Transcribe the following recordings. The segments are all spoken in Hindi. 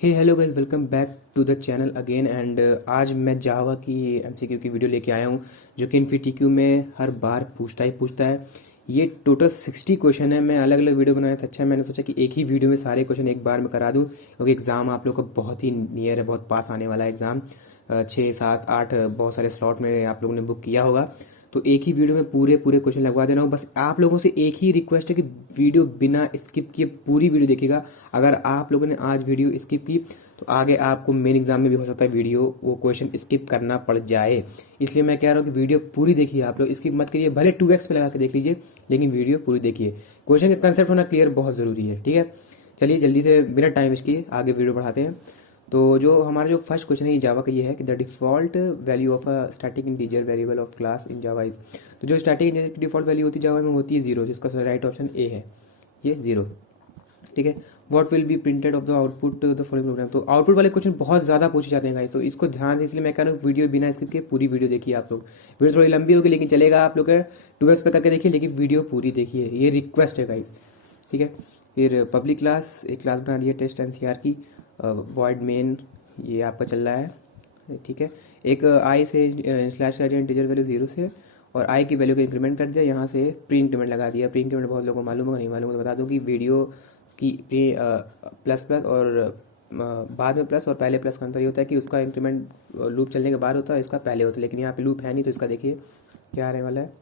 Hey hello guys, welcome back to the channel again. And आज मैं जावा की एमसीक्यू की वीडियो लेके आया हूँ जो कि इनफीटीक्यू में हर बार पूछता है। ये टोटल 60 क्वेश्चन है। मैं अलग अलग वीडियो बनाया था, अच्छा मैंने सोचा कि एक ही वीडियो में सारे क्वेश्चन एक बार में करा दूँ, क्योंकि एग्ज़ाम आप लोग का बहुत ही नियर है, बहुत पास आने वाला है एग्ज़ाम। 6 7 8 बहुत सारे स्लॉट में आप लोगों ने बुक किया होगा, तो एक ही वीडियो में पूरे पूरे क्वेश्चन लगवा दे रहा हूँ। बस आप लोगों से एक ही रिक्वेस्ट है कि वीडियो बिना स्किप किए पूरी वीडियो देखिएगा। अगर आप लोगों ने आज वीडियो स्किप की तो आगे आपको मेन एग्जाम में भी हो सकता है वीडियो वो क्वेश्चन स्किप करना पड़ जाए। इसलिए मैं कह रहा हूँ कि वीडियो पूरी देखिए, आप लोग स्किप मत करिए। भले 2x पे लगा के देख लीजिए, लेकिन वीडियो पूरी देखिए। क्वेश्चन का कंसेप्ट होना क्लियर बहुत ज़रूरी है, ठीक है। चलिए जल्दी से बिना टाइम वेस्ट किए आगे वीडियो बढ़ाते हैं। तो जो हमारा जो फर्स्ट क्वेश्चन है ये जावा का ये है कि the default value of a static integer variable of class in Java is. तो जो स्टैटिक इंटीजर की डिफॉल्ट वैल्यू होती है जावा में होती है 0, जिसका राइट ऑप्शन ए है, ये 0, ठीक है। What will be printed of the output the following programme. तो आउटपुट वाले क्वेश्चन बहुत ज़्यादा पूछे जाते हैं गाइस, तो इसको ध्यान से, इसलिए मैं कह रहा हूँ वीडियो बिना स्किप के पूरी वीडियो देखिए। आप लोग वीडियो थोड़ी लंबी होगी लेकिन चलेगा, आप लोग 12 पे करके देखिए, लेकिन वीडियो पूरी देखिए, ये रिक्वेस्ट है गाइस, ठीक है। फिर पब्लिक क्लास, एक क्लास बना दी है टेस्ट एनसीआर की, वॉइड मेन, ये आपका चल रहा है, ठीक है। एक आई से स्लैश कर दिया इंटीजर वैल्यू 0 से, और आई की वैल्यू को इंक्रीमेंट कर दिया, यहाँ से प्री इंक्रीमेंट लगा दिया। प्री इंक्रीमेंट बहुत लोगों को मालूम होगा, नहीं मालूम तो बता दूँ कि वीडियो की प्री प्लस प्लस और बाद में प्लस और पहले प्लस का अंतर ये होता है कि उसका इंक्रीमेंट लूप चलने के बाद होता है, इसका पहले होता है। लेकिन यहाँ पे लूप है नहीं, तो इसका देखिए क्या आने वाला है।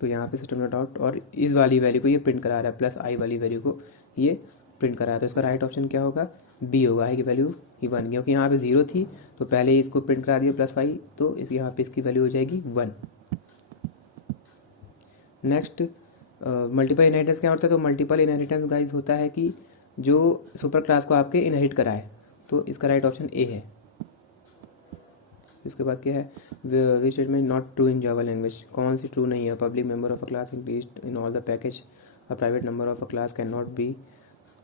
तो यहाँ पे सिस्टम डॉट आउट, और इस वाली वैल्यू को ये प्रिंट करा रहा है, प्लस आई वाली वैल्यू को ये प्रिंट करा रहा है। तो इसका राइट ऑप्शन क्या होगा, बी होगा। आई की वैल्यू ही 1, क्योंकि यहाँ पे 0 थी तो पहले ही इसको प्रिंट करा दिया प्लस वाई, तो इस यहाँ पे इसकी वैल्यू हो जाएगी 1। नेक्स्ट मल्टीपल इनहेरिटेंस क्या होता है। तो मल्टीपल इनहेरिटेंस गाइज होता है कि जो सुपर क्लास को आपके इनहेरिट कराए, तो इसका राइट ऑप्शन ए है। इसके बाद क्या है, which statement not true in Java language. कौन सी ट्रू नहीं है। Public member of a class increased in all the package, a private number of a class can not be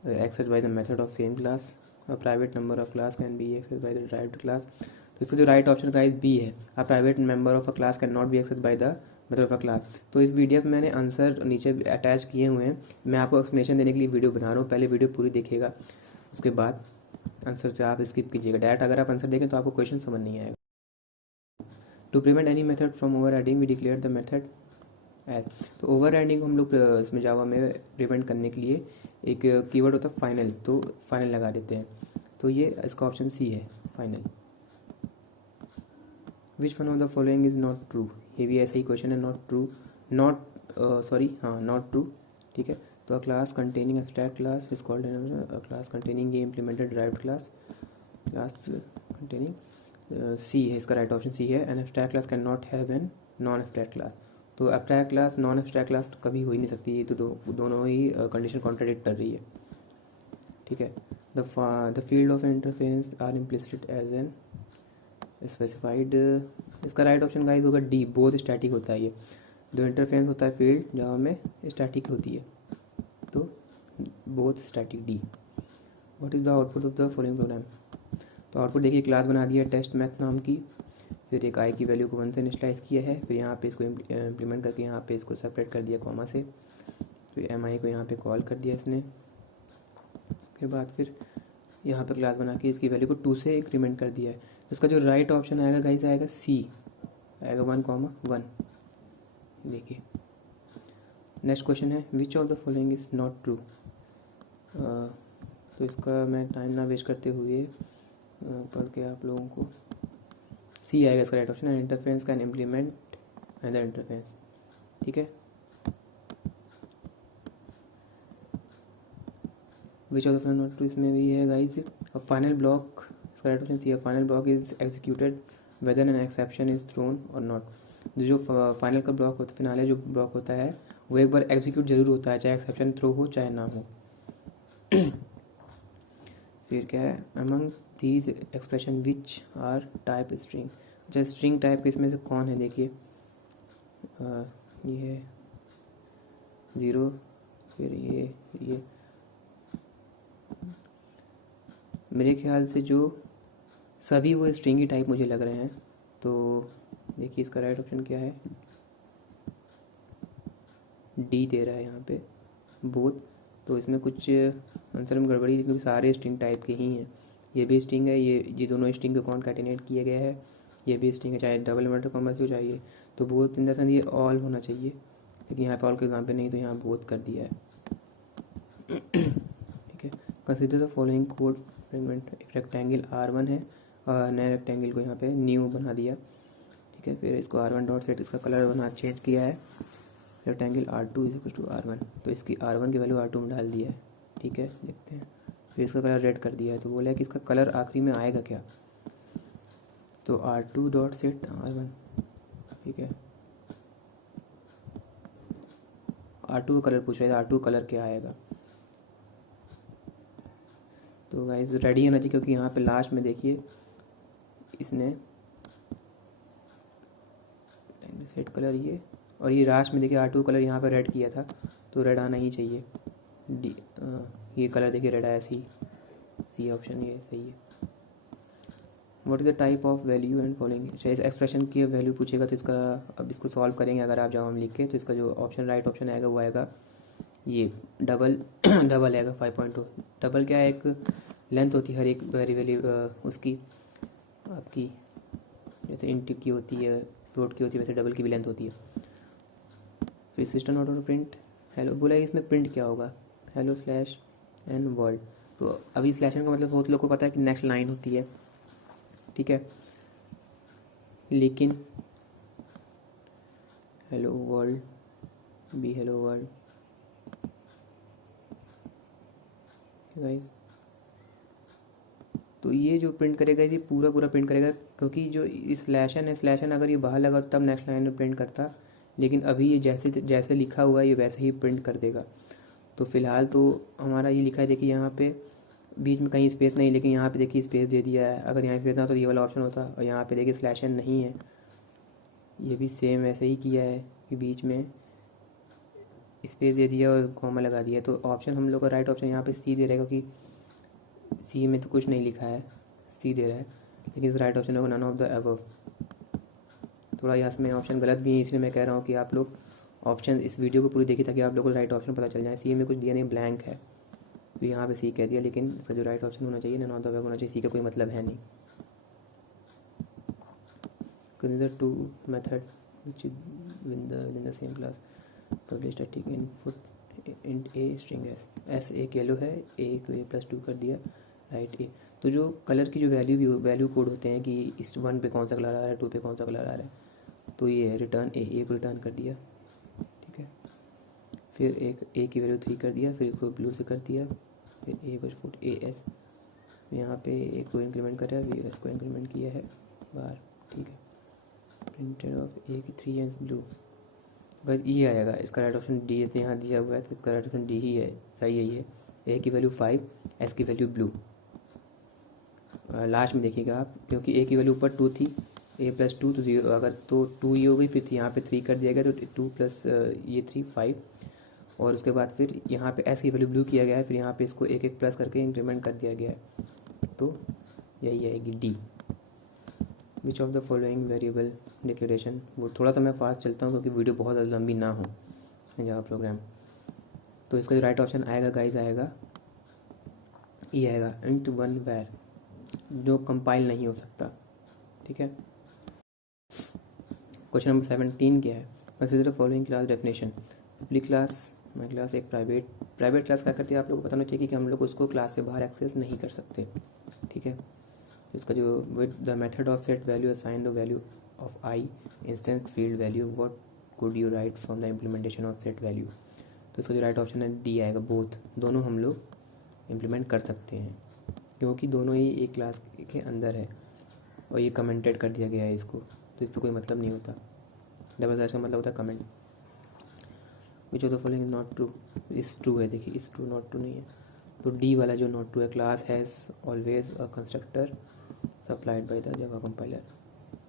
access by the method of same class, a private number of class can be access by the derived class. तो इसका जो राइट ऑप्शन का इस बी है, a private member of a class can not be access by the method of a class. तो इस वीडियो में मैंने आंसर नीचे अटैच किए हुए हैं, मैं आपको एक्सप्लेनेशन देने के लिए वीडियो बना रहा हूँ। पहले वीडियो पूरी देखिएगा, उसके बाद आंसर पे आप स्किप कीजिएगा। डायरेक्ट अगर आप आंसर देखें तो आपको क्वेश्चन समझ नहीं आएगा। To prevent any method from overriding we declare the method as. तो ओवर राइडिंग को हम लोग इसमें जावा में प्रिवेंट करने के लिए एक कीवर्ड होता है फाइनल, तो फाइनल लगा देते हैं। तो ये इसका ऑप्शन सी है, final. Which one of the following is not true. ये भी ऐसा ही क्वेश्चन है, नॉट ट्रू, नॉट सॉरी हाँ नॉट ट्रू, ठीक है। तो a class containing abstract class is called a class containing ये implemented derived class, class containing C है, इसका राइट ऑप्शन सी है। An abstract class can not have an non abstract class. तो abstract class non abstract class तो कभी हो ही नहीं सकती, ये तो दोनों ही कंडीशन कॉन्ट्राडिक्ट कर रही है, ठीक है। The field of interference are implicit as an specified. इसका राइट ऑप्शन गाइस होगा डी, बोथ स्टैटिक होता है। ये जो इंटरफेरेंस होता है फील्ड जावा में स्टैटिक होती है, तो both static D. What is the output of the following programme. तो आउटपुट देखिए, क्लास बना दिया टेस्ट मैथ नाम की, फिर एक आई की वैल्यू को 1 से इनिशियलाइज किया है, फिर यहाँ पे इसको इम्प्लीमेंट करके यहाँ पे इसको सेपरेट कर दिया कॉमा से, फिर एम आई को यहाँ पे कॉल कर दिया इसने। इसके बाद फिर यहाँ पे क्लास बना के इसकी वैल्यू को 2 से इंक्रीमेंट कर दिया है। इसका जो राइट ऑप्शन आएगा गाइस आएगा सी, आएगा 1,1। देखिए नेक्स्ट क्वेश्चन है, which of the following is not true. तो इसका मैं टाइम ना वेस्ट करते हुए पढ़ के आप लोगों को, सी आएगा इसका right option. Interference can implement another interference, ठीक है। Which of the following not true, इसमें भी है गाइस। फाइनल ब्लॉक, इसका राइट ऑप्शन सी है। Final block is executed whether an exception is thrown और नॉट। जो फाइनल का ब्लॉक होता है, फिनाले जो ब्लॉक होता है वो एक बार एग्जीक्यूट जरूर होता है, चाहे एक्सेप्शन थ्रो हो चाहे ना हो। फिर क्या है, among these expression which are type string. अच्छा स्ट्रिंग टाइप के इसमें से कौन है, देखिए ये है 0, फिर ये मेरे ख्याल से जो सभी वो स्ट्रिंग ही टाइप मुझे लग रहे हैं। तो देखिए इसका राइट ऑप्शन क्या है, डी दे रहा है यहाँ पे, बोथ तो इसमें कुछ आंसर में गड़बड़ी है, क्योंकि सारे स्ट्रिंग टाइप के ही हैं। ये भी स्ट्रिंग है, ये दोनों स्ट्रिंग को कॉन्कैटिनेट किया गया है। ये भी स्ट्रिंग है, चाहे डबल इन्वर्टेड कॉमा से चाहिए तो बोथ इन द सेंस ये ऑल होना चाहिए, लेकिन यहाँ पे ऑल के एग्जाम पे नहीं, तो यहाँ बोथ कर दिया है। ठीक है, consider the following code fragment. एक रेक्टेंगल R1 है और नए रेक्टेंगल को यहाँ पे न्यू बना दिया। ठीक है, फिर इसको R1 डॉट सेट, इसका कलर बना चेंज किया है। Rectangle R2 is equal to R1, तो इसकी R1 की वैल्यू R2 में डाल दिया है। ठीक है, देखते हैं। फिर इसका कलर रेड कर दिया है, तो बोला है कि इसका कलर आखिरी में आएगा क्या, तो R2 डॉट सेट R1। ठीक है, R2 का कलर पूछ रहा है, R2 कलर क्या आएगा। तो गाइस रेडी होना चाहिए, क्योंकि यहाँ पे लास्ट में देखिए इसने सेट कलर ये, और ये लास्ट में देखिए R2 कलर यहाँ पे रेड किया था, तो रेड आना ही चाहिए। ये कलर देखिए रेड आया, सी ऑप्शन ये सही है। What is the type of value and following. अच्छा, इस एक्सप्रेशन की वैल्यू पूछेगा तो इसका, अब इसको सॉल्व करेंगे अगर आप जावा में लिख के, तो इसका जो ऑप्शन राइट ऑप्शन आएगा वो आएगा ये डबल डबल आएगा 5.2। डबल क्या है, एक लेंथ होती है हर एक वेरिएबल उसकी, आपकी जैसे इंट की होती है, फ्लोट की होती है, वैसे डबल की भी लेंथ होती है। फिर system not auto print hello, बोला है इसमें प्रिंट क्या होगा, हेलो स्लैश एन वर्ल्ड। तो अभी स्लैश एन का मतलब बहुत लोगों को पता है कि नेक्स्ट लाइन होती है। ठीक है, लेकिन हेलो वर्ल्ड भी हेलो वर्ल्ड गाइस, तो ये जो प्रिंट करेगा ये पूरा प्रिंट करेगा, क्योंकि जो स्लैश एन है, स्लैश एन अगर ये बाहर लगा तो तब नेक्स्ट लाइन में प्रिंट करता, लेकिन अभी ये जैसे जैसे लिखा हुआ है ये वैसे ही प्रिंट कर देगा। तो फिलहाल तो हमारा ये लिखा है, देखिए यहाँ पे बीच में कहीं स्पेस नहीं, लेकिन यहाँ पे देखिए स्पेस दे दिया है। अगर यहाँ स्पेस ना तो ये वाला ऑप्शन होता, और यहाँ पे देखिए स्लैश एन नहीं है, ये भी सेम ऐसे ही किया है कि बीच में स्पेस दे दिया और कॉमा लगा दिया। तो ऑप्शन हम लोग का राइट ऑप्शन यहाँ पे सी दे रहा है, क्योंकि सी में तो कुछ नहीं लिखा है, सी दे रहा है, लेकिन इस राइट ऑप्शन होगा नन ऑफ द अबव। थोड़ा यहाँ में ऑप्शन गलत भी है, इसलिए मैं कह रहा हूँ कि आप लोग ऑप्शन इस वीडियो को पूरी देखिए, ताकि आप लोग को राइट ऑप्शन पता चल जाए। सी में कुछ दिया नहीं, ब्लैंक है, तो यहाँ पे सी कह दिया, लेकिन इसका जो राइट ऑप्शन होना चाहिए नन ऑफ द अबव होना चाहिए। सी का कोई मतलब है नहीं। Consider two method which is within the same class publish static input int a string S एक येलो है, ए को A+2 कर दिया, राइट ए। तो जो कलर की जो वैल्यू कोड होते हैं कि इस 1 पे कौन सा कलर आ रहा है, 2 पे कौन सा कलर आ रहा है, तो ये है रिटर्न ए को रिटर्न कर दिया। ठीक है, फिर एक ए की वैल्यू 3 कर दिया, फिर इसको ब्लू से कर दिया, फिर ए को फुट AS, यहाँ पे ए को इंक्रीमेंट कर रहा है, VS को इंक्रीमेंट किया है बाहर। ठीक है, प्रिंटेड ऑफ ए की 3 ब्लू, बस ये आएगा। इसका राइट ऑप्शन डी है, यहाँ दिया हुआ है, तो इसका राइट ऑप्शन डी ही है, सही है। ये ए की वैल्यू 5, एस की वैल्यू ब्लू। लास्ट में देखिएगा आप, क्योंकि ए की वैल्यू ऊपर 2 थी, A+2 तो 0, अगर तो 2 ही हो गई, फिर यहाँ पे 3 कर दिया गया, तो 2 प्लस ये 3 5, और उसके बाद फिर यहाँ पे एस की वैल्यू ब्लू किया गया है, फिर यहाँ पे इसको एक प्लस करके इंक्रीमेंट कर दिया गया है, तो यही आएगी D. Which of the following variable declaration, वो थोड़ा सा मैं फास्ट चलता हूँ क्योंकि वीडियो बहुत लंबी ना हो जावा प्रोग्राम। तो इसका जो राइट ऑप्शन आएगा गाइस, आएगा ये आएगा int 1 var, जो कंपाइल नहीं हो सकता। ठीक है, क्वेश्चन नंबर 17 क्या है, consider following class definition. Public class, my class एक प्राइवेट क्लास क्या करती है, आप लोगों को पता होना चाहिए कि हम लोग उसको क्लास से बाहर एक्सेस नहीं कर सकते। ठीक है, इसका जो with the method of set value assign the value of I instance field value, what could you right from the implementation of set value. तो इसका जो राइट ऑप्शन है डी आएगा, बोथ, दोनों हम लोग इम्प्लीमेंट कर सकते हैं, क्योंकि दोनों ही एक क्लास के अंदर है, और ये कमेंटेड कर दिया गया है इसको, तो इसका कोई मतलब नहीं होता। डबल स्लैश का मतलब होता है comment. Which of the following is not true, इस ट्रू है, देखिए इस ट्रू नॉट ट्रू नहीं है, तो डी वाला जो नॉट ट्रू है, class has always a constructor supplied by the Java compiler,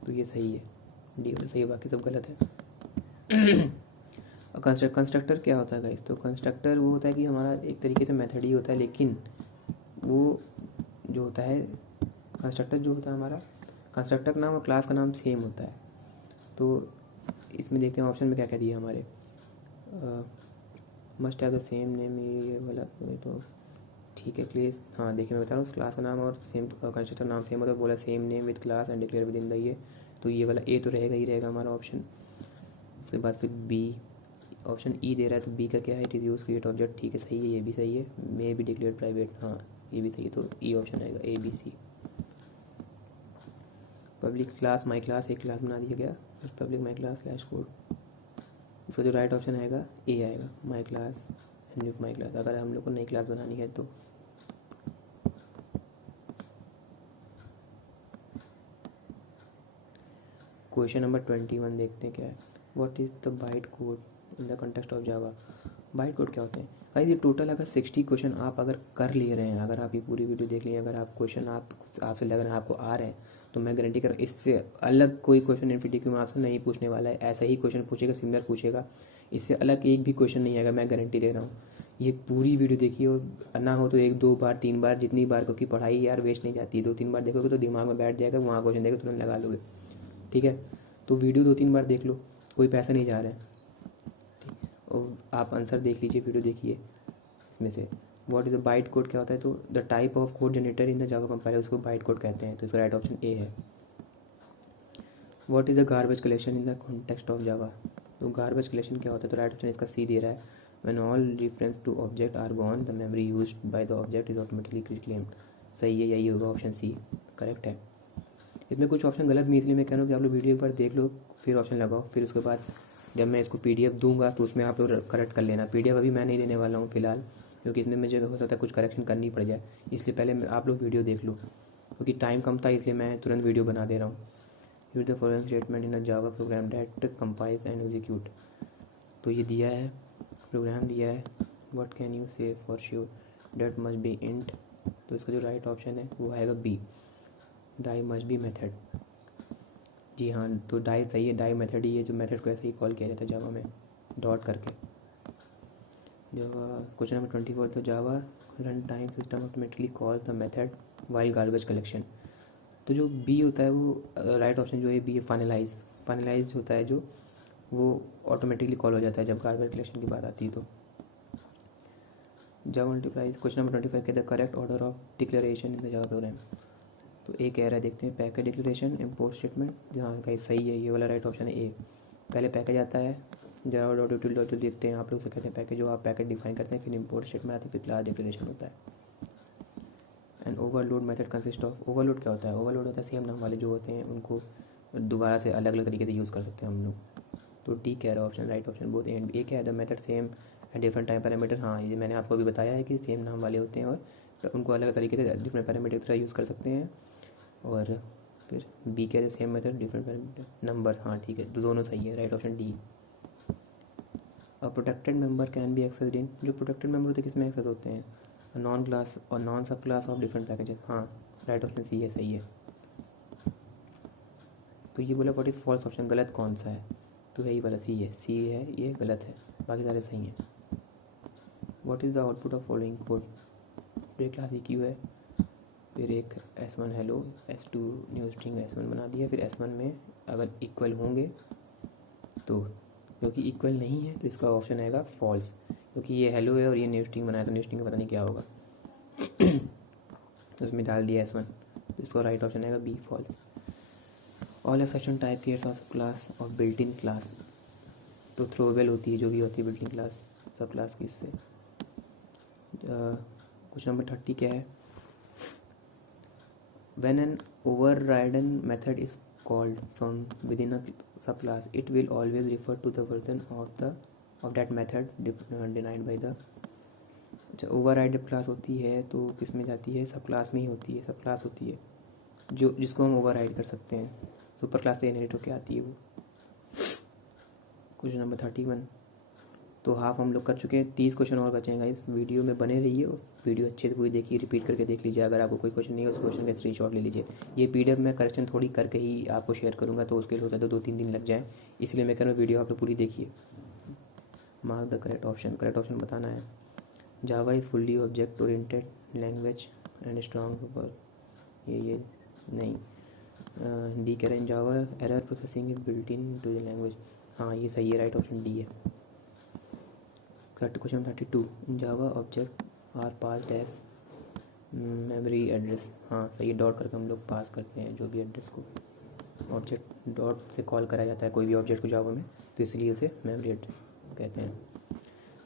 तो ये सही है, डी वाला सही है, बाकी सब गलत है। और कंस्ट्रक्टर क्या होता है गाइस, तो कंस्ट्रक्टर वो होता है कि हमारा एक तरीके से मेथड ही होता है, लेकिन वो जो होता है कंस्ट्रक्टर जो होता है हमारा, कंस्ट्रक्टर का नाम और क्लास का नाम सेम होता है। तो इसमें देखते हैं ऑप्शन में क्या क्या दिया हमारे, must have the same name, ये वाला ठीक है क्लेस, हाँ देखिए मैं बता रहा हूँ क्लास का नाम और सेम कंस्ट्रक्टर नाम सेम होता है, बोला same name with class and declare with in the ये, तो ये वाला ए तो रहेगा ही रहेगा हमारा ऑप्शन। उसके बाद फिर बी, ऑप्शन ई दे रहा है तो बी का क्या है, it is use create object, ठीक है सही है, ये भी सही है, मे बी डिक्लेयर प्राइवेट, हाँ ये भी सही है, तो ई ऑप्शन आएगा A B C. Public class my class एक क्लास बना दिया गया, public my class slash code, इसका जो राइट ऑप्शन आएगा ए आएगा, my class and new my class, अगर हम लोग को नई क्लास बनानी है तो। क्वेश्चन नंबर 21 देखते हैं क्या है, what is the byte code in the context of Java. Byte code क्या होते हैं गाइस, ये टोटल अगर 60 क्वेश्चन आप अगर कर ले रहे हैं, अगर आप ये पूरी वीडियो देख लिए, अगर आप क्वेश्चन आपसे लग रहे हैं आपको आ रहे हैं, तो मैं गारंटी कर इससे अलग कोई क्वेश्चन एमसीक्यू में आपसे नहीं पूछने वाला है, ऐसा ही क्वेश्चन पूछेगा, सिमिलर पूछेगा, इससे अलग एक भी क्वेश्चन नहीं आएगा, मैं गारंटी दे रहा हूँ। ये पूरी वीडियो देखिए, और ना हो तो 1 2 बार 3 बार, जितनी बार, क्योंकि पढ़ाई यार वेस्ट नहीं जाती है, 2 3 बार देखोगे तो दिमाग में बैठ जाएगा, वहाँ क्वेश्चन देखो तुरंत लगा लोगे, ठीक है। तो वीडियो 2 3 बार देख लो, कोई पैसा नहीं जा रहा है, और आप आंसर देख लीजिए, वीडियो देखिए इसमें से। What is the byte code क्या होता है, तो the type of code generator in the Java compiler, उसको बाइट कोड कहते हैं, तो इसका राइट ऑप्शन ए है। What is the garbage collection in the context of Java, तो गार्बेज कलेक्शन क्या होता है, तो राइट ऑप्शन इसका सी दे रहा है, when all reference to object are gone the memory used by the object is automatically reclaimed, सही है, यही होगा ऑप्शन सी, करेक्ट है। इसमें कुछ ऑप्शन गलत भी, इसलिए मैं कह रहा हूँ कि आप लोग वीडियो एक बार देख लो, फिर ऑप्शन लगाओ, फिर उसके बाद जब मैं इसको पीडीएफ दूंगा तो उसमें आप लोग करेक्ट कर लेना। पीडीएफ अभी मैं नहीं देने वाला हूँ फिलहाल, क्योंकि इसमें मुझे हो सकता है कुछ करेक्शन करनी पड़ जाए, इसलिए पहले आप लोग वीडियो देख लो, क्योंकि टाइम कम था इसलिए मैं तुरंत वीडियो बना दे रहा हूँ। Use the following statement in a Java program that compiles and execute, तो ये दिया है, प्रोग्राम दिया है, what can you say for sure that must be int, तो इसका जो राइट ऑप्शन है वो आएगा B, die must be method. जी हाँ, तो डाई सही है, डाई मेथड ही है, जो मेथड को ऐसे ही कॉल किया जाता है जावा में डॉट करके। जावा क्वेश्चन नंबर 24, तो Java run time system automatically call the method while garbage collection, तो जो बी होता है वो राइट ऑप्शन जो है बी है, फाइनलाइज होता है, जो वो ऑटोमेटिकली कॉल हो जाता है जब गार्बेज कलेक्शन की बात आती है। तो जावा मल्टीप्लाइज क्वेश्चन नंबर 25 के the correct order of declaration in the Java program, तो ए कह रहा है, देखते हैं पैकेज डिक्लेरेशन इम्पोर्ट स्टेटमेंट, जहाँ कहीं सही है, ये वाला राइट ऑप्शन है ए, पहले पैकेज आता है, जावा डॉट यूटिल डॉट देखते हैं, आप लोग से कहते हैं पैकेज, जो आप पैकेज डिफाइन करते हैं, फिर इम्पोर्ट स्टेटमेंट आती है, फिर क्लास डिक्लेरेशन होता है। And overload method consist of, overload क्या होता है, ओवरलोड होता है सेम नाम वाले जो होते हैं उनको दोबारा से अलग अलग तरीके से यूज़ कर सकते हैं हम लोग, तो डी कह रहा है option, right option both and. A क्या है, the method same and different time parameter, हाँ ये मैंने आपको अभी बताया है कि सेम नाम वाले होते हैं और उनको अलग तरीके से डिफरेंट पैरामीटर की तरह यूज़ कर सकते हैं। और फिर बी क्या है, same method different parameter number, हाँ ठीक है, तो दोनों सही है, right option D. A protected member can be accessed in, जो प्रोटेक्टेड मेंबर होते हैं किसमें एक्सेस होते हैं, नॉन क्लास और non subclass of different packages, हाँ राइट ऑप्शन सी है, सही है। तो ये बोला व्हाट इज़ फॉल्स ऑप्शन, गलत कौन सा है, तो यही वाला सी है, ये गलत है, बाकी सारे सही हैं। What is the output of following code, एक क्लास EQ है, फिर एक S1 hello, S2 new string, S1 बना दिया, फिर S1 में अगर इक्वल होंगे तो, क्योंकि इक्वल नहीं है तो इसका ऑप्शन आएगा फॉल्स, क्योंकि ये हेलो है और ये न्यू स्ट्रिंग बनाया, तो न्यू स्ट्रिंग का पता नहीं क्या होगा तो उसमें डाल दिया S1, तो इसका राइट ऑप्शन आएगा B, false. All exception type cares of class of built in class, तो थ्रोवेबल होती है जो भी होती है built in class subclass की, इससे। क्वेश्चन नंबर 30 क्या है, when an overridden method is called from within a subclass, it will always refer to the version of that method denied by the, अच्छा ओवरराइड जब क्लास होती है तो किस में जाती है, सब क्लास में ही होती है, सब क्लास होती है जो जिसको हम ओवरराइड कर सकते हैं, सुपर क्लास से इनहेरिट होकर आती है वो। क्वेश्चन नंबर 31, तो हाफ हम लोग कर चुके हैं, 30 क्वेश्चन और बचेंगे, इस वीडियो में बने रहिए और वीडियो अच्छे से पूरी देखिए, रिपीट करके देख लीजिए, अगर आपको कोई क्वेश्चन नहीं है उस क्वेश्चन का स्क्रीनशॉट ले लीजिए। ये PDF में करेक्शन थोड़ी करके ही आपको शेयर करूँगा, तो उसके लिए हो सकता है 2 3 दिन लग जाए, इसलिए मैं कह रहा हूँ वीडियो आप लोग पूरी देखिए। मार्क द करेक्ट ऑप्शन बताना है। Java is fully object oriented language and strong, ये नहीं, डी कह रहे हैं Java error processing is built in to the language, हाँ ये सही है, राइट ऑप्शन डी है। Question 32, in Java object are pass dash memory address, हाँ सही है, डॉट करके हम लोग पास करते हैं जो भी एड्रेस को, ऑब्जेक्ट डॉट से कॉल करा जाता है कोई भी ऑब्जेक्ट को जावा में, तो इसलिए उसे मेमोरी एड्रेस कहते हैं।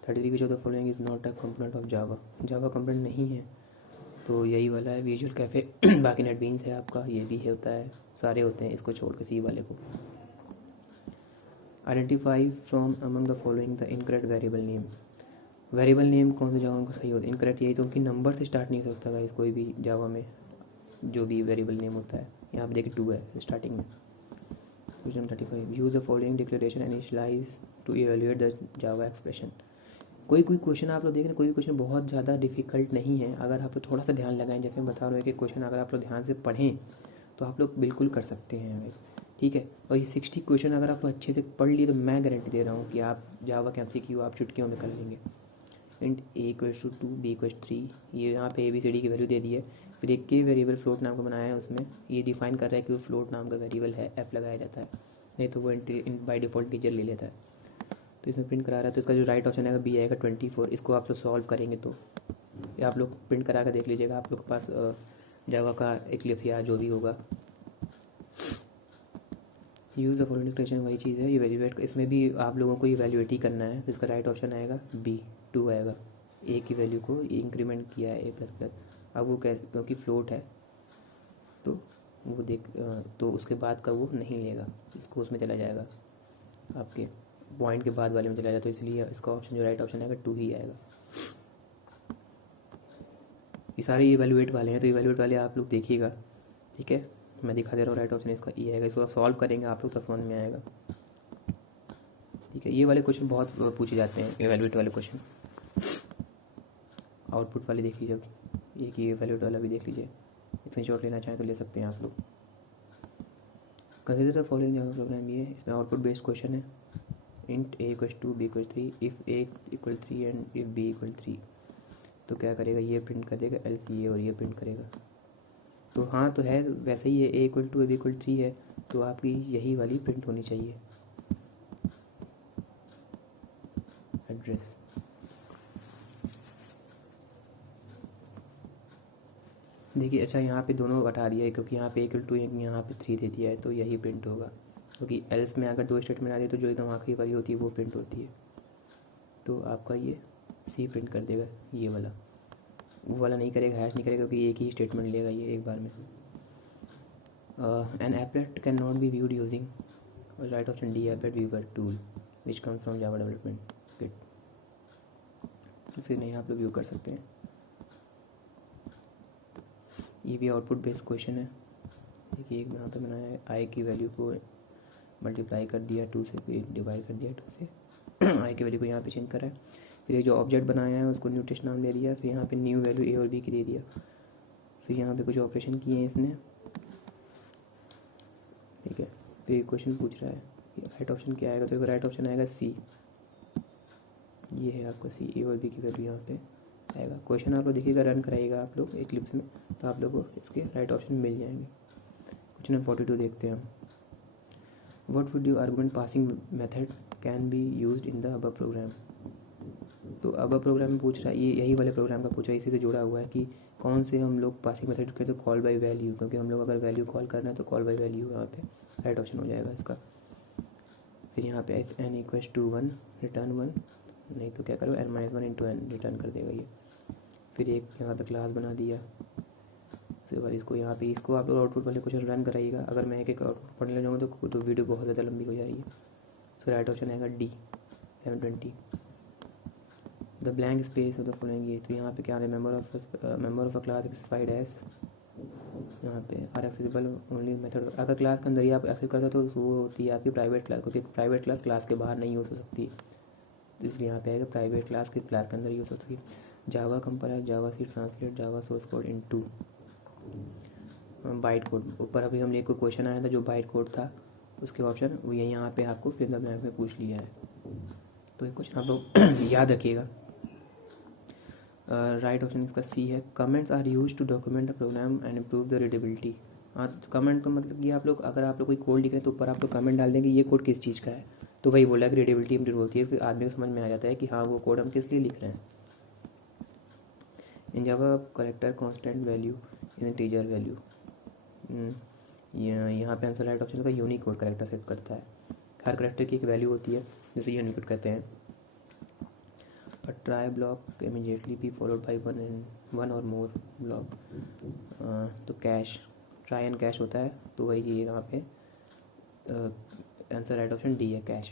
33 विच of the following is not a component of Java, Java component नहीं है, तो यही वाला है विजुअल कैफ़े। बाकी नेटबीन्स है आपका, ये भी है होता है, सारे होते हैं, इसको छोड़ के सी वाले को। Identify from among the following the incorrect variable name, variable name कौन से जावा उनको सही होता है, इनकरेक्ट यही तो उनकी नंबर से स्टार्ट नहीं हो सकता गाइस कोई भी जावा में जो भी वेरिएबल नेम होता है। यहाँ पे देखिए 2 है स्टार्टिंग में। Question 35 use the following declaration initialise to evaluate the Java expression. कोई क्वेश्चन आप लोग देख रहे हैं, कोई भी क्वेश्चन बहुत ज़्यादा डिफिकल्ट नहीं है, अगर आप लोग थोड़ा सा ध्यान लगाएं, जैसे मैं बता रहा हूँ कि क्वेश्चन अगर आप लोग ध्यान से पढ़ें तो आप लोग बिल्कुल कर सकते हैं गाइस, ठीक है। और ये 60 क्वेश्चन अगर आप लोग अच्छे से पढ़ लिए तो मैं गारंटी दे रहा हूँ कि आप जावा के MCQ आप चुटकियों में कर लेंगे। इंट a=2 b=3, ये यहाँ पे ABCD की वैल्यू दे दी है, फिर एक के वेरिएबल फ्लोट नाम का बनाया है, उसमें ये डिफाइन कर रहा है कि वो फ्लोट नाम का वेरिएबल है, f लगाया जाता है, नहीं तो वो बाई डिफ़ॉल्ट टीचर ले लेता है। तो इसमें प्रिंट करा रहा है, तो इसका जो राइट ऑप्शन आएगा B आएगा 24। इसको आप लोग सॉल्व करेंगे तो ये आप लोग प्रिंट करा कर देख लीजिएगा, आप लोग के पास जावा का एक्लिप्स या जो भी होगा। यूज़ द फॉलोइंग डिक्लेरेशन, वही चीज़ है, ये वैल्यूएट, इसमें भी आप लोगों को इवैल्यूएट ही करना है, तो इसका राइट ऑप्शन आएगा B 2 आएगा। ए की वैल्यू को इंक्रीमेंट किया है A++, अब वो कैसे, क्योंकि फ्लोट है तो वो तो उसके बाद का वो नहीं लेगा, इसको उसमें चला जाएगा, आपके पॉइंट के बाद वाले में चला जाए, तो इसलिए इसका ऑप्शन जो राइट ऑप्शन आएगा 2 ही आएगा। ये सारे इवैल्यूएट वाले हैं, तो इवैल्यूएट वाले आप लोग देखिएगा, ठीक है, मैं दिखा दे रहा हूँ, राइट ऑप्शन इसका ई आएगा, इसको सॉल्व करेंगे आप लोग तो समझ में आएगा, ठीक है। ये वाले क्वेश्चन बहुत पूछे जाते हैं, इवैल्यूएट वाले क्वेश्चन। आउटपुट वाले देख लीजिए, एक ही इवैल्यूएट वाला भी देख लीजिए, स्क्रीनशॉट लेना चाहें तो ले सकते हैं आप लोग। Consider the following Java program, ये इसमें आउटपुट बेस्ड क्वेश्चन है। Int a=2 b=3, if a=3 and if b=3, तो क्या करेगा, ये प्रिंट कर देगा, एल्स ये और ये प्रिंट करेगा। तो हाँ तो है वैसे ही है, a=2 b=3 है, तो आपकी यही वाली प्रिंट होनी चाहिए, एड्रेस। देखिए अच्छा यहाँ पे दोनों हटा दिया है, क्योंकि यहाँ पे a=2 यहाँ पे 3 दे दिया है, तो यही प्रिंट होगा, क्योंकि एल्स में अगर 2 स्टेटमेंट आ जाए तो जो एकदम आखिरी वाली होती है वो प्रिंट होती है, तो आपका ये C प्रिंट कर देगा, ये वाला, वो वाला नहीं करेगा, हैश नहीं करेगा, क्योंकि एक ही स्टेटमेंट लेगा ये एक बार में। An applet can not be viewed using, right option D applet viewer tool which comes from Java development kit, इसे नहीं आप लोग व्यू कर सकते हैं। ये भी आउटपुट बेस्ड क्वेश्चन है, देखिए एक यहाँ पे बनाया है, आई की वैल्यू को मल्टीप्लाई कर दिया 2 से, फिर डिवाइड कर दिया 2 से, आई की वैल्यू को यहाँ पे चेंज करा है, फिर ये जो ऑब्जेक्ट बनाया है उसको न्यू टेस्ट नाम दे दिया, फिर यहाँ पे न्यू वैल्यू A और B की दे दिया, फिर यहाँ पे कुछ ऑपरेशन किए हैं इसने, ठीक है। फिर क्वेश्चन पूछ रहा है राइट ऑप्शन क्या आएगा, तो राइट ऑप्शन आएगा C, ये है आपका C, A और B की वैल्यू यहाँ पे आएगा। क्वेश्चन आप लोग देखिएगा, रन कराइएगा आप लोग एक्लिप्स में, तो आप लोग को इसके राइट ऑप्शन मिल जाएंगे। क्वेश्चन 42 देखते हैं हम। What would you argument passing method can be used in the above program, तो अबव प्रोग्राम में पूछ रहा है, ये यही वाले प्रोग्राम का पूछा है, इसी से जुड़ा हुआ है कि कौन से हम लोग पासिंग मेथड कहते हैं, कॉल बाय वैल्यू, क्योंकि हम लोग अगर वैल्यू कॉल करना है तो कॉल बाय वैल्यू यहाँ पे राइट ऑप्शन हो जाएगा इसका। फिर यहाँ पे if n=1 रिटर्न 1, नहीं तो क्या करो n-1 × n रिटर्न कर देगा ये। फिर एक यहाँ पे क्लास बना दिया, उसके बाद इसको यहाँ पे इसको आप लोग आउटपुट वाले क्वेश्चन रन कराइएगा। अगर मैं एक आउटपुट पढ़ने लग जाऊँगा तो वीडियो बहुत ज़्यादा लंबी हो जाएगी। सो राइट ऑप्शन आएगा D 720। The blank space of the following, ये तो यहाँ पे क्या है, member of a class specified as, यहाँ पे आर एक्सेसिबल ओनली मेथड, अगर क्लास के अंदर ही आप एक्सेस करते हो तो वो होती है आपकी प्राइवेट क्लास, क्योंकि प्राइवेट क्लास के बाहर नहीं यूज़ हो सकती, तो इसलिए यहाँ पे आएगा प्राइवेट क्लास के क्लास के अंदर यूज़ हो सकती है। Java compiler, Java C translate Java source code into byte code, ऊपर अभी हमने एक क्वेश्चन आया था जो बाइट कोड था, उसके ऑप्शन वो यहाँ पे आपको फिल इन द ब्लैंक्स में पूछ लिया है, तो ये क्वेश्चन आप लोग याद रखिएगा। राइट ऑप्शन इसका C है। Comments are use to document the program and improve the readability. हाँ, कमेंट का मतलब कि आप लोग अगर आप लोग कोई कोड लिख रहे हैं तो ऊपर आप लोग कमेंट डाल देंगे ये कोड किस चीज़ का है, तो वही बोला कि रीडेबिलिटी इम्प्रूव होती है, फिर आदमी को समझ में आ जाता है कि हाँ वो कोड हम किस लिए लिख रहे हैं। In Java character constant value in integer value. यहाँ पे आंसर राइट ऑप्शन का यूनिकोड करेक्टर सेट करता है। हर करेक्टर की एक वैल्यू होती है जिसे यूनिकोड कहते हैं। A try block immediately be followed by one or more block। तो कैश ट्राई एंड कैश होता है, तो वही ये यहाँ पे आंसर राइट ऑप्शन डी है, cache.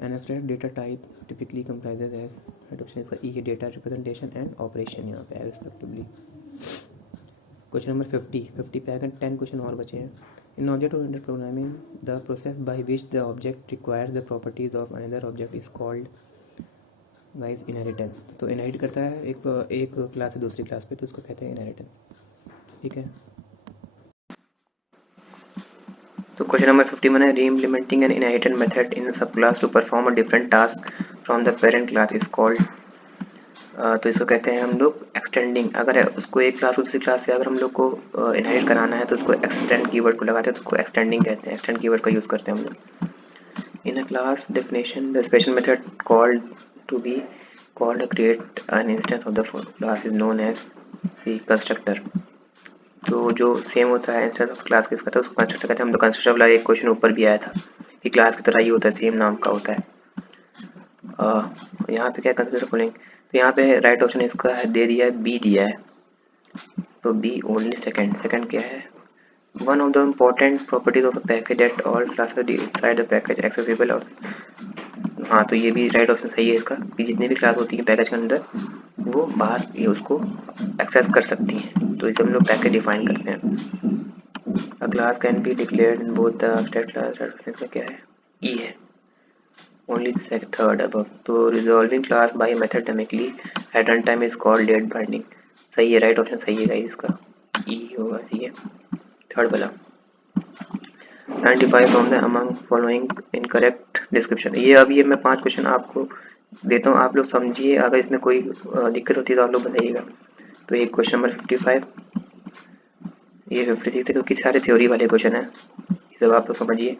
An abstract data type typically comprises age, right option इसका ई है, डेटा रिप्रेजेंटेशन एंड ऑपरेशन यहाँ पे है रिस्पेक्टिवली। क्वेश्चन नंबर 50 पे आकर 10 क्वेश्चन और बचे हैं। In object oriented programming the process by which the object requires the properties of another object is called guys inheritance. तो इनहेरिट करता है एक क्लास से दूसरी क्लास पे, तो उसको कहते हैं इनहेरिटेंस। ठीक है, तो क्वेश्चन नंबर 51 है, reimplementing an inherited method in subclass to perform a different task from the parent class is called. तो इसको कहते हैं हम लोग एक्सटेंडिंग। अगर उसको एक क्लास दूसरी क्लास से अगर हम लोग को इनहेरिट कराना है तो उसको एक्सटेंड कीवर्ड को लगाते हैं, तो उसको एक्सटेंडिंग कहते हैं। एक्सटेंड कीवर्ड का यूज़ करते हैं हम लोग। In a class definition the special method called to be called create an instance of the class is known as the constructor. तो जो सेम होता है इंस्टेंस ऑफ क्लास किसका था, उसको कंस्ट्रक्टर कहते हैं। हम लोग कंस्ट्रक्टर वाला एक क्वेश्चन ऊपर भी आया था कि क्लास की तरह ही होता है, सेम नाम का होता है। यहाँ पे क्या कंस्ट्रक्टर खोलेंगे, तो यहाँ पे राइट ऑप्शन इसका है दे दिया है, बी दिया है, तो बी ओनली सेकंड क्या है, one of the important properties of a package that all classes inside the package accessible. और हाँ, तो ये भी राइट ऑप्शन सही है इसका कि जितनी भी क्लास होती है पैकेज के अंदर वो बाहर ये उसको एक्सेस कर सकती हैं, तो इसे हम लोग पैकेज डिफाइन करते हैं। अ class can be declared in both the state class, इसका क्या है, ई है, only the third above। तो resolving class by method dynamically at runtime is called date binding। सही है, राइट ऑप्शन सही है गाइस, इसका ई होगा, सही है थर्ड वाला। 95 from the among following incorrect description. ये अभी मैं 5 क्वेश्चन आपको देता हूँ, आप लोग समझिए, अगर इसमें कोई दिक्कत होती है तो आप लोग बताइएगा। तो एक क्वेश्चन नंबर 55, ये 56 है, क्योंकि सारे थ्योरी वाले क्वेश्चन है, ये सब आप लोग समझिए।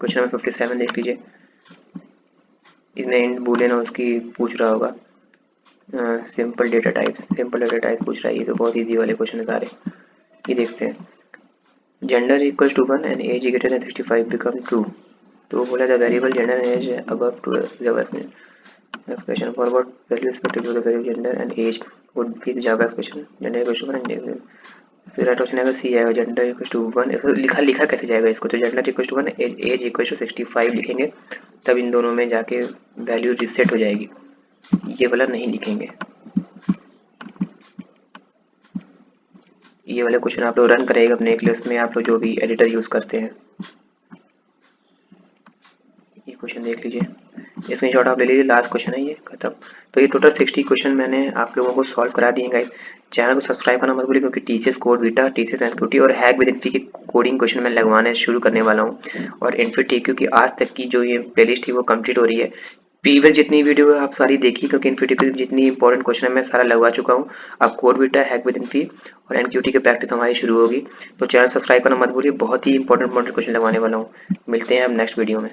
क्वेश्चन नंबर 57 देख लीजिए, इसमें इंट बूलियन और उसकी पूछ रहा होगा। सिंपल डेटा टाइप्स पूछ रहा है, ये तो बहुत इजी वाले क्वेश्चन है सारे। ये देखते हैं, gender equals to 1 and age greater than 65 become true. तो बोला the variable gender and age above to expression for what value respective to the variable gender and age would be the Java expression. Gender equals to 1 and फिर राइट ऑप्शन आएगा सी आएगा, जेंडर इक्वल्स टू 1 लिखा कैसे जाएगा इसको, तो gender equals to 1 age equals to 65 लिखेंगे, तब इन दोनों में जाके वैल्यू रिसेट हो जाएगी। ये वाला नहीं लिखेंगे। ये वाले क्वेश्चन आप लोग रन करेगा अपने एक लिस्ट में, आप लोग जो भी एडिटर यूज करते हैं। ये क्वेश्चन देख लीजिए, स्क्रीनशॉट आप ले लीजिए, लास्ट क्वेश्चन है ये, खत्म। तो ये टोटल 60 क्वेश्चन मैंने आप लोगों को सॉल्व करा दिए गाइस। चैनल को सब्सक्राइब करना मत भूलिए, क्योंकि TCS code beta, TCS NQT और हैक विद इन्फी के कोडिंग क्वेश्चन मैं लगवाने शुरू करने वाला हूँ। और इन्फीटीक्यू की आज तक की जो ये प्लेलिस्ट थी वो कंप्लीट हो रही है। प्रीवियस जितनी वीडियो है आप सारी देखी, क्योंकि इन्फीटीक्यू जितनी इंपॉर्टेंट क्वेश्चन है मैं सारा लगवा चुका हूँ। अब code beta, hack with Infy और एनक्यूटी की प्रैक्टिस हमारी शुरू होगी, तो चैनल सब्सक्राइब करना मत भूलिए, बहुत ही इंपॉर्टेंट क्वेश्चन लगवाने वाला हूँ। मिलते हैं अब नेक्स्ट वीडियो में।